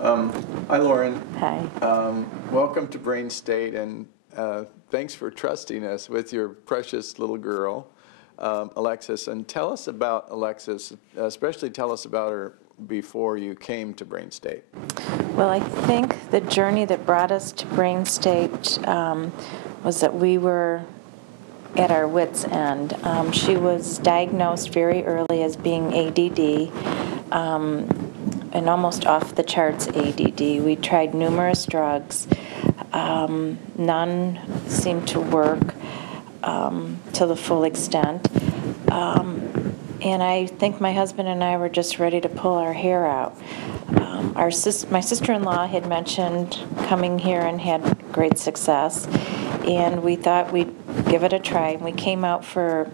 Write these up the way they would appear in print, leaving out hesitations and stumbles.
Hi, Lauren. Hi. Welcome to Brain State, and thanks for trusting us with your precious little girl, Alexis. And tell us about Alexis, especially tell us about her before you came to Brain State. Well, I think the journey that brought us to Brain State was that we were at our wits' end. She was diagnosed very early as being ADD, and almost off the charts ADD. We tried numerous drugs. None seemed to work to the full extent. And I think my husband and I were just ready to pull our hair out. My sister-in-law had mentioned coming here and had great success, and we thought we'd give it a try. We came out for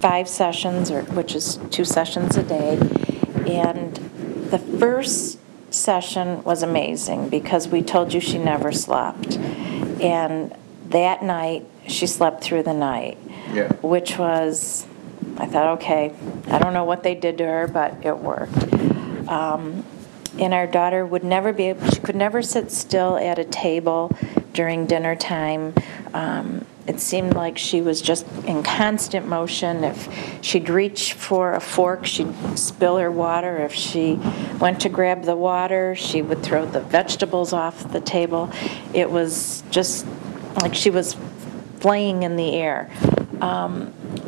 5 sessions, which is 2 sessions a day, and the first session was amazing because we told you she never slept, and that night she slept through the night, which was, I thought, okay, I don't know what they did to her, but it worked. And our daughter would never be able, she could never sit still at a table during dinner time. It seemed like she was just in constant motion. If she'd reach for a fork, she'd spill her water. If she went to grab the water, she would throw the vegetables off the table. It was just like she was flying in the air.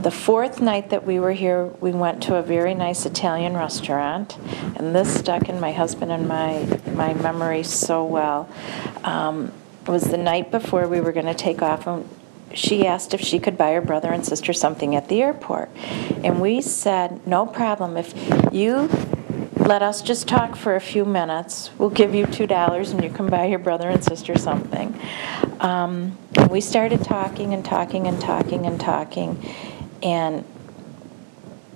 The 4th night that we were here, we went to a very nice Italian restaurant, and this stuck in my husband and my memory so well. It was the night before we were going to take off, and she asked if she could buy her brother and sister something at the airport. And we said, no problem. If you let us just talk for a few minutes, we'll give you $2 and you can buy your brother and sister something. We started talking and talking and talking and talking, and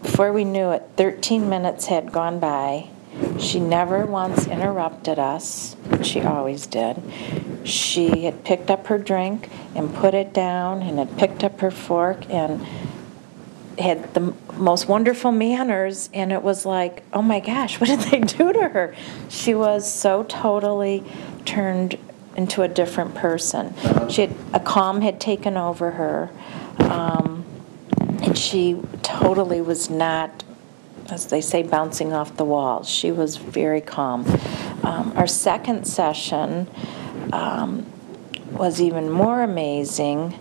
before we knew it, 13 minutes had gone by. She never once interrupted us. She always did. She had picked up her drink and put it down and had picked up her fork and had the most wonderful manners, and it was like, oh my gosh, what did they do to her? She was so totally turned into a different person. A calm had taken over her, and she totally was not, as they say, bouncing off the walls. She was very calm. Our second session was even more amazing.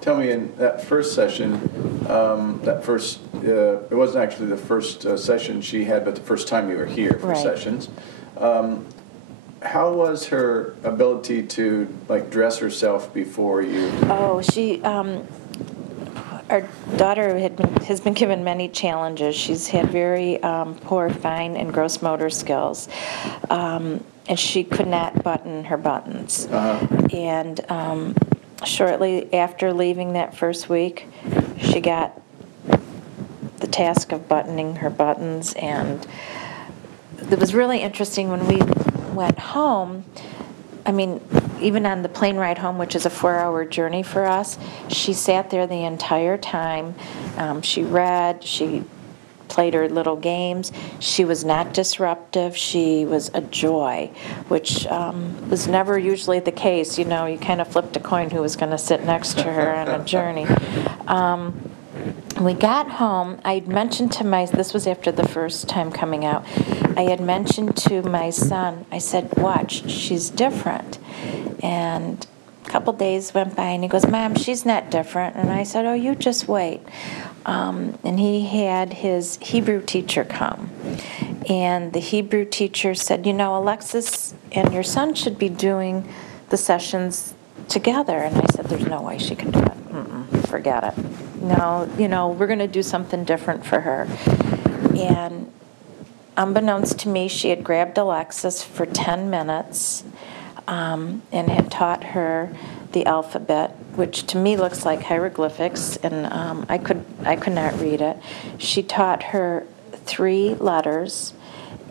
Tell me, in that first session, it wasn't actually the first session she had, but the first time you were here for sessions. How was her ability to dress herself before you? Oh, our daughter has been given many challenges. She's had very poor fine and gross motor skills, and she could not button her buttons. And shortly after leaving that first week, she got the task of buttoning her buttons, and it was really interesting when we went home. I mean, even on the plane ride home, which is a 4-hour journey for us, she sat there the entire time. She read, she played her little games. She was not disruptive. She was a joy, which was never usually the case. You know, you kind of flipped a coin who was going to sit next to her on a journey. We got home. I had mentioned to this was after the first time coming out, I had mentioned to my son, I said, watch, she's different. And a couple days went by, and he goes, Mom, she's not different. And I said, oh, you just wait. And he had his Hebrew teacher come. And the Hebrew teacher said, you know, Alexis and your son should be doing the sessions together. And I said, there's no way she can do it. Forget it. No, you know, we're going to do something different for her. And unbeknownst to me, she had grabbed Alexis for 10 minutes and had taught her the alphabet, which to me looks like hieroglyphics, and I could not read it. She taught her 3 letters,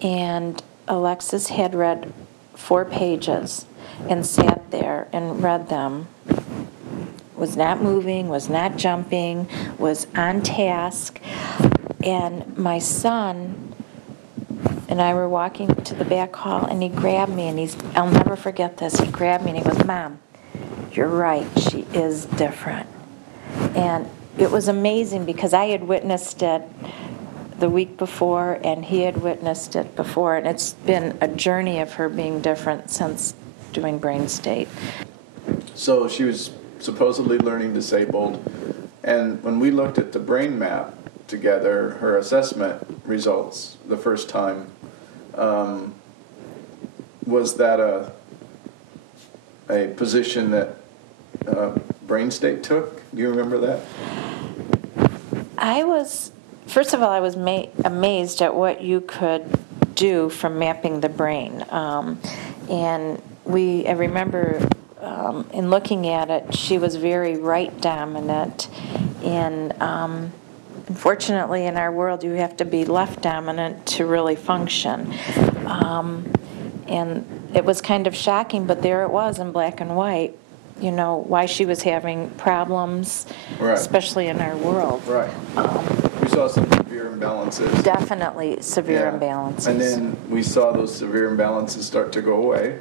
and Alexis had read 4 pages and sat there and read them. Was not moving, was not jumping, was on task. And my son and I were walking to the back hall, and he grabbed me, and I'll never forget this. He grabbed me, and he goes, "Mom, you're right, she is different." And it was amazing because I had witnessed it the week before, and he had witnessed it before, and it's been a journey of her being different since doing Brain State. So she was supposedly learning disabled, and when we looked at the brain map together, her assessment results the first time, was that a position that Brain State took? Do you remember that? First of all, I was amazed at what you could do from mapping the brain. And I remember in looking at it, she was very right dominant. And unfortunately, in our world, you have to be left dominant to really function. And it was kind of shocking, but there it was in black and white, why she was having problems, right, especially in our world. Right. We saw some severe imbalances. Definitely severe imbalances. And then we saw those severe imbalances start to go away.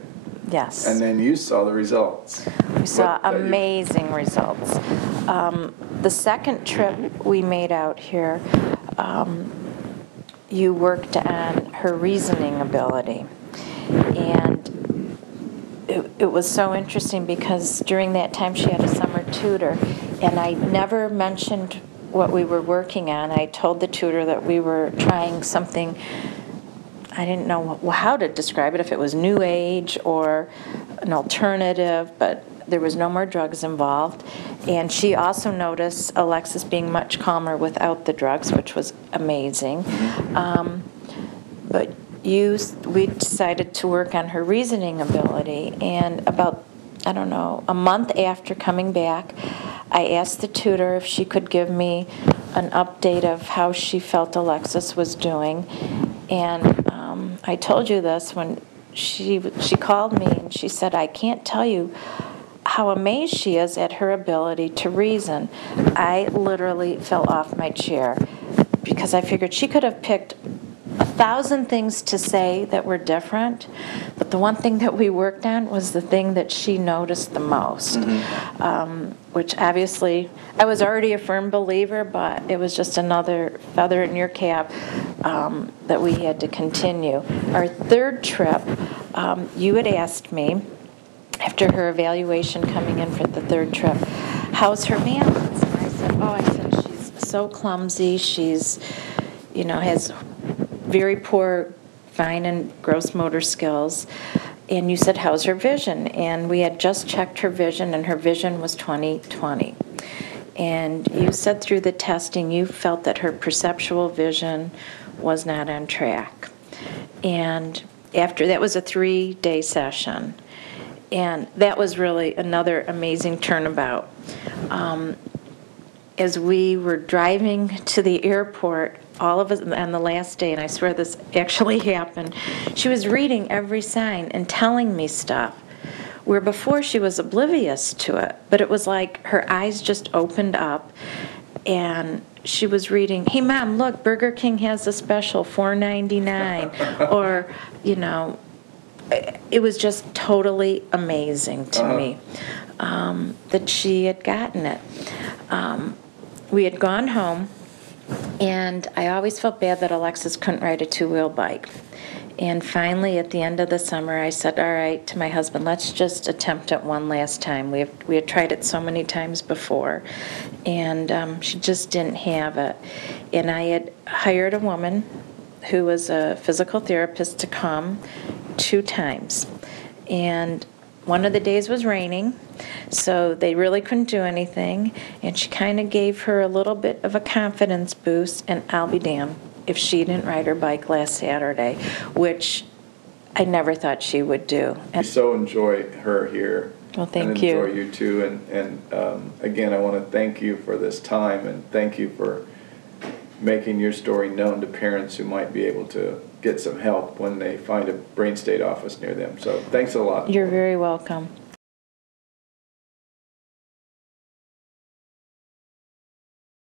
Yes. And then you saw the results. We saw amazing results. The second trip we made out here, you worked on her reasoning ability. And it was so interesting because during that time she had a summer tutor, and I never mentioned what we were working on. I told the tutor that we were trying something, I didn't know how to describe it, if it was new age or an alternative, but there was no more drugs involved. And she also noticed Alexis being much calmer without the drugs, which was amazing. But we decided to work on her reasoning ability, and about, I don't know, a month after coming back, I asked the tutor if she could give me an update of how she felt Alexis was doing. And I told you this when she called me, and she said, "I can't tell you how amazed she is at her ability to reason." I literally fell off my chair because I figured she could have picked 1,000 things to say that were different, but the one thing that we worked on was the thing that she noticed the most, which obviously I was already a firm believer, but it was just another feather in your cap that we had to continue. Our third trip, you had asked me, after her evaluation coming in for the third trip, "How's her balance?" And I said, "She's so clumsy. She's, has very poor fine and gross motor skills." And you said, "How's her vision?" And we had just checked her vision, and her vision was 20/20. And you said through the testing you felt that her perceptual vision was not on track. And after that was a 3-day session. And that was really another amazing turnabout. As we were driving to the airport, all of us on the last day, and I swear this actually happened, she was reading every sign and telling me stuff, where before she was oblivious to it. But it was like her eyes just opened up, and she was reading, "Hey, Mom, look, Burger King has a special, $4.99," or, it was just totally amazing to me that she had gotten it. We had gone home, and I always felt bad that Alexis couldn't ride a 2-wheel bike. And finally, at the end of the summer, I said, "All right," to my husband, "let's just attempt it one last time. We had tried it so many times before, and she just didn't have it." And I had hired a woman who was a physical therapist to come 2 times. And one of the days was raining, so they really couldn't do anything, and she kind of gave her a little bit of a confidence boost, and I'll be damned if she didn't ride her bike last Saturday, which I never thought she would do. We so enjoy her here. Well, thank you. And enjoy you too, and again, I want to thank you for this time, and thank you for making your story known to parents who might be able to get some help when they find a Brain State office near them. So thanks a lot. You're very welcome.